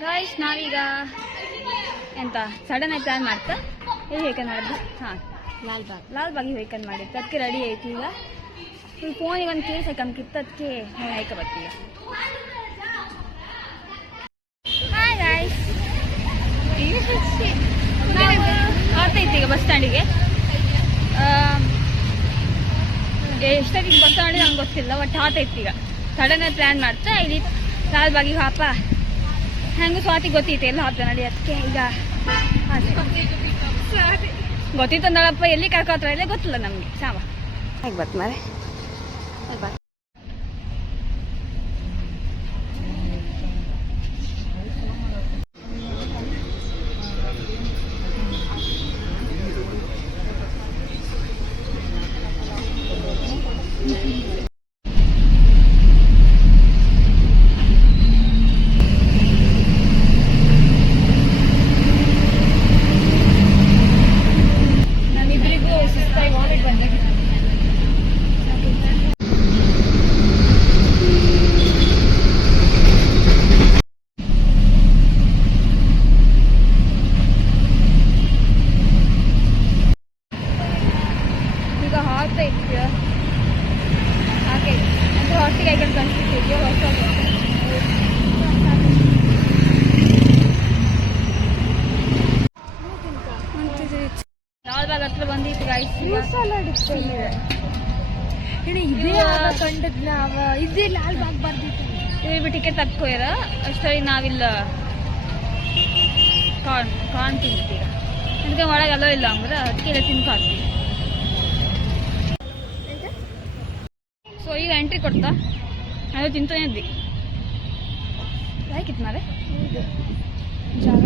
guys ನಾವೀಗ ಎಂತ sudden ಆಗಿ ಪ್ಲಾನ್ ಮಾಡ್ತಾ ಎಲ್ಲಿ ವೇಕನ್ ಮಾಡಿದ್ದು ಹಾಂ ಲಾಲ್ಬಾಗಿಗೆ ವೇಕನ್ ಮಾಡಿತ್ತು ಅದಕ್ಕೆ ರೆಡಿ ಆಯ್ತು ಈಗ ಫೋನಿಗೆ ಒಂದು ಕೇಸ್ ಹಾಕಂಕಿತ್ತು ಅದಕ್ಕೆ ನಾವು ಹಾಯ್ಕ ಬರ್ತೀವಿ ಹಾಯ್ ಗಾಯ್ಸ್ ಆಗ್ತೈತಿ ಈಗ ಬಸ್ ಸ್ಟ್ಯಾಂಡಿಗೆ ಎಷ್ಟೊತ್ತಿಗೆ ಬಸ್ ಸ್ಟ್ಯಾಂಡಿಗೆ ನಂಗೆ ಗೊತ್ತಿಲ್ಲ ಒಟ್ಟು ಆತೈತಿ ಈಗ ಸಡನ್ ಆಗಿ ಪ್ಲ್ಯಾನ್ ಮಾಡ್ತಾ ಇಲ್ಲಿ ಲಾಲ್ಬಾಗಿಗೆ ಹಾಪ ಹೆಂಗೂ ಸ್ವಾತಿಗೆ ಗೊತ್ತೈತೆ ಎಲ್ಲ ಹಾಕ್ತ ನಡಿ ಅದಕ್ಕೆ ಈಗ ಗೊತ್ತಿತ್ತು ನೋಡಪ್ಪ ಎಲ್ಲಿ ಕರ್ಕೋತ್ರ ಇಲ್ಲ ಗೊತ್ತಿಲ್ಲ ನಮಗೆ ಸಾಮ ಹೇಗೆ ಬರ್ತ ಮಾರೆ ಬರ್ ಲಾಲ್ಬಾಗ್ ಹತ್ರ ಬಂದಿತ್ತು ಗಾಯ್ಸ್ ಕಂಡದ್ ನಾವ ಇದೇ ಲಾಲ್ಬಾಗ್ ಬರ್ದಿತ್ತು ಟಿಕೆಟ್ ತಕ್ಕೋಯ್ರ ಅಷ್ಟರಲ್ಲಿ ನಾವಿಲ್ಲ ಕಾರ್ನ್ ತಿಂತೀರ ಅದಕ್ಕೆ ಒಳಗೆ ಅಲ್ಲೋ ಇಲ್ಲ ಅಂದ್ರೆ ಅದಕ್ಕೆ ಇಲ್ಲ ತಿನ್ಕಾಡ್ತೀವಿ ಸೊ ಈಗ ಎಂಟ್ರಿ ಕೊಡ್ತಾ ಅದು ತಿಂತಾನೆ ಇದ್ವಿ ಯಾಕಿತ್ತು ಮಾರೆ ಜಾಗ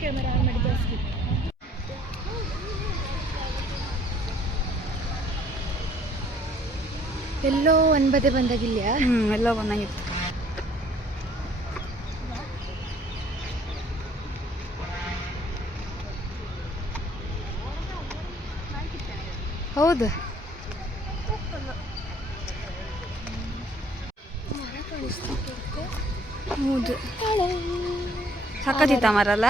ಕ್ಯಾಮೆರಾ ಆನ್ ಮಾಡಿ ತೋರಿಸ್ಲಿ ಎಲ್ಲೋ ಅನ್ಬದೆ ಬಂದಾಗಿಲ್ಲ ಎಲ್ಲೋ ಬಂದಾಗಿತ್ತು ಹೌದು ಹೌದು ಸಕ್ಕತ್ತಿತ್ತ ಮರಲ್ಲ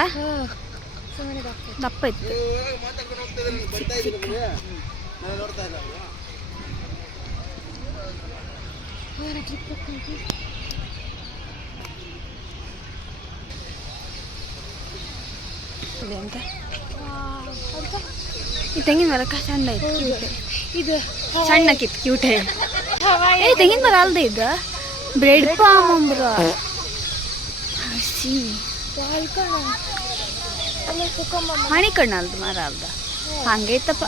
ದಪ್ಪ ಇತ್ತು ಈ ತೆಂಗಿನ ಮರ ಸಣ್ಣ ಇತ್ತು ಕ್ಯೂಟ್ ಇದು ಸಣ್ಣಕ್ಕಿತ್ತು ಕ್ಯೂಟ್ ಏ ತೆಂಗಿನ ಮರ ಅಲ್ದೇ ಇದ್ದ ಬ್ರೆಡ್ ಪಾಮ್ ಅಂಬ್ರ ಹಸಿ ಹಣಿಕಣ್ಣ ಅಲ್ದ ಮರ ಅಲ್ದ ಹಂಗೆ ಇತ್ತಪ್ಪ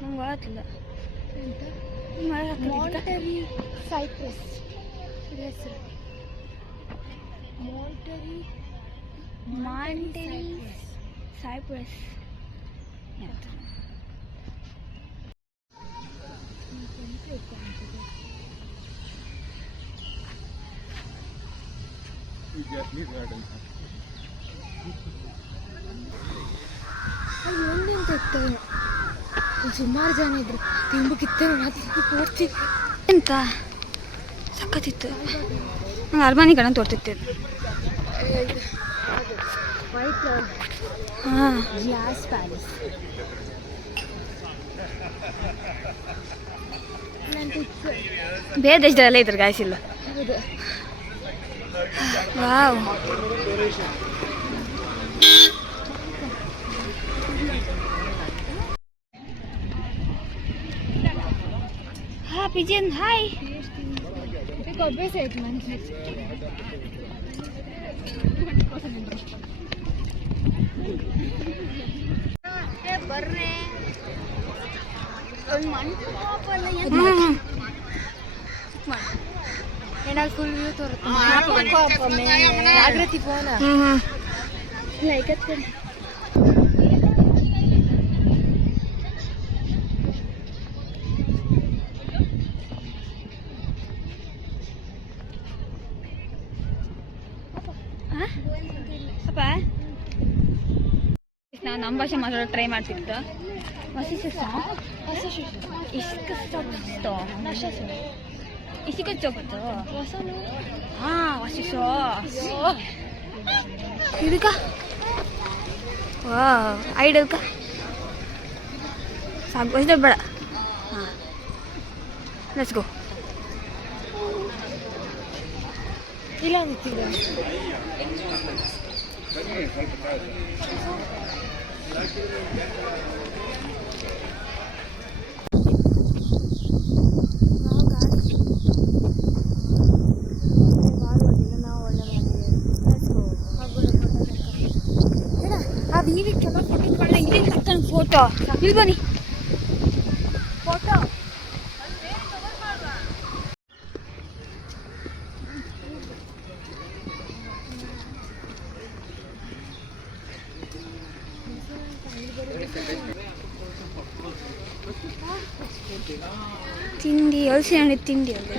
ನಂಗೆ ಗೊತ್ತಿಲ್ಲ ಮಾಂಟರಿ ಸೈಪ್ರಸ್ ಮಾಂಟರಿ ಸೈಪ್ರಸ್ ಒಂದಿಂತ ಇರ್ತವೆ ಸುಮಾರು ಜನ ಇದ್ರು ತಿಂಬಕ್ಕಿತ್ತೇನೆ ನಾನು ತೋರ್ತಿದ್ದೆ ಎಂತ ಸಕ್ಕತ್ತಿತ್ತು ನಂಗೆ ಅರ್ಮಾನಿ ಕಣ ತೋರ್ತಿತ್ತೆ ವೈಟ್ ಹಾಂ ಗ್ಲಾಸ್ ಪ್ಯಾಲೇಸ್ ಬೇರೆ ದೇಶದಲ್ಲ ಇದ್ರ ಗಾಯ್ಸಿಲ್ಲ ಹೌದು ವಾವ್ ಹಾ ಪಿಜನ್ ಹಾಯ್ ಅಭ್ಯಾಸ ಆಯ್ತು ಮನುಷ್ಯ ಬರ್ರೆ ಏನಾದ್ರು ಫುಲ್ ವ್ಯೂ ತೋರುತ್ತೆ ಜಾಗೃತಿ ಫೋನ ಲೈಕ್ ನಾನು ನಮ್ಮ ಭಾಷೆ ಮಾತಾಡೋ ಟ್ರೈ ಮಾಡ್ತಿದ್ದ ಇದಕ್ಕ ವಾ ಐಡಲ್ಕ ಸಾಕು ಅಷ್ಟೇ ಬೇಡ ಹಾಂ ಲೆಟ್ಸ್ ಗೋ ಇಲ್ಲ ನಿಂತಿದ್ದೆ ಫೋಟೋ ಇಲ್ಲಿ ಬನ್ನಿ ಫೋಟೋ ತಿಂಡಿ ಹಲಸಿನ ಹಣ್ಣು ತಿಂಡಿ ಅಲ್ಲ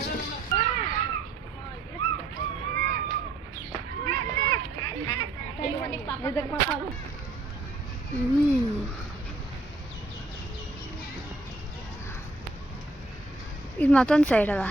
ಇದು ಮತ್ತೊಂದು ಸೈಡ್ ಅದ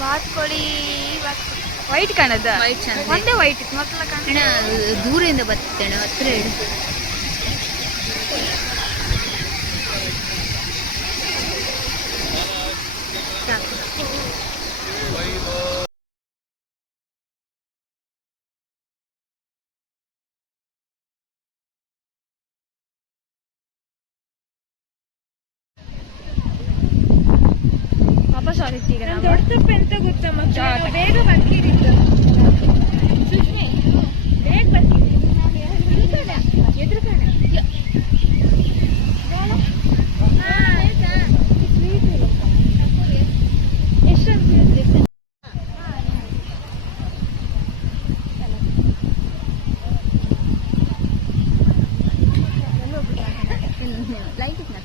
ಬಾತ್ಕೋಳಿ ವೈಟ್ ಕಾಣದ ವೈಟ್ ಚಂದ ಒಂದೇ ವೈಟ್ ಇತ್ತು ಮೊದಲ ಕಾಣ ದೂರದಿಂದ ಬರ್ತೇನೆ ಹತ್ರ ಇಡು ವಾಪಸ್ ಆಗಿತ್ತು ಈಗ ನಾವು ದೊಡ್ಡ ತಪ್ಪು ಎಂತ ಗೊತ್ತಾ ಮಕ್ಕಳು ಬೇಗ ಬರ್ಕಿರಿದ್ದು ಸುಷ್ಮಿ ಬೇಗ ಬರ್ಕಿರಿ ಎದುರು ಕಾಣ ಎಷ್ಟೊಂದು ಲೈಟ್ ಇತ್ತು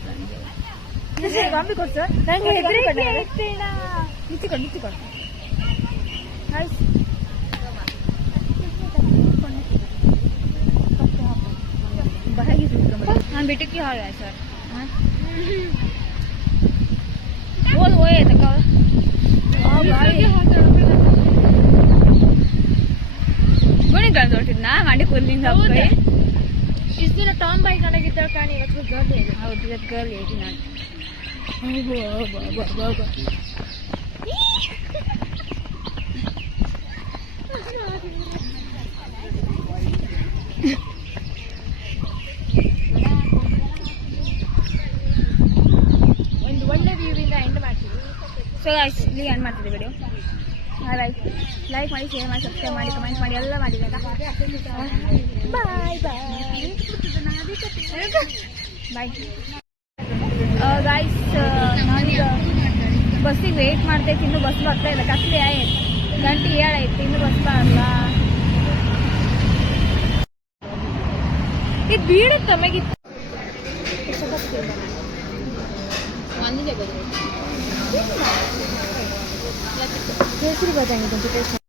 ಗಾಂಬಿ ಕೊಡ್ಸ ನಂಗೆ ನಿಂತಿಕೊಂಡು ನಾನು ಬಿಟ್ಟಕ್ಕೆ ಹಾಳ ಸರ್ ಓದ್ ಹೋಯ್ತಕ್ಕ ಗುಣಿಗಳು ತೊಟ್ಟಿದ್ನಾ ಮಂಡಿ ಕೂದಲಿಂದ ಇಷ್ಟು ದಿನ ಟಾಮ್ ಬಾಯ್ ಕಣಗಿದ್ದ ಕಾಣಿ ಇವತ್ತು ಗರ್ಲ್ ಇದೆ ಹೌದು ಇವತ್ತು ಗರ್ಲ್ ಹೇಳಿ ನಾನು ಒಂದು ಒಳ್ಳೆ ವ್ಯೂವಿಂದ ಎಂಡ್ ಮಾಡ್ತೀವಿ ಸೊ ಗಾಯ್ಸ್ ಇಲ್ಲಿ ಏನು ಮಾಡ್ತಿದ್ದೆ ವಿಡಿಯೋ ಲೈಕ್ ಮಾಡಿ ಶೇರ್ ಮಾಡಿ ಸಬ್ಸ್ಕ್ರೈಬ್ ಮಾಡಿ ಕಮೆಂಟ್ ಮಾಡಿ ಎಲ್ಲ ಮಾಡಿ ಬಾಯ್ ಬಾಯ್ ಗಾಯ್ಸ್ ನಾನೀಗ ಬಸ್ಸಿಗೆ ವೆಯ್ಟ್ ಮಾಡ್ತೈತೆ ಇನ್ನೂ ಬಸ್ ಬರ್ತಾ ಇಲ್ಲ ಕತ್ಲೆ ಆಯ್ತು ಗಂಟೆ 7 ಆಯ್ತು ಇನ್ನೂ ಬಸ್ ಬರಲ್ಲ ಇದು ಬೀಳುತ್ತೆ ತಮಗಿತ್ತು ಒಂದೇ ಬದಲು ಕೇಸರಿ ಬಾದಾಮಿ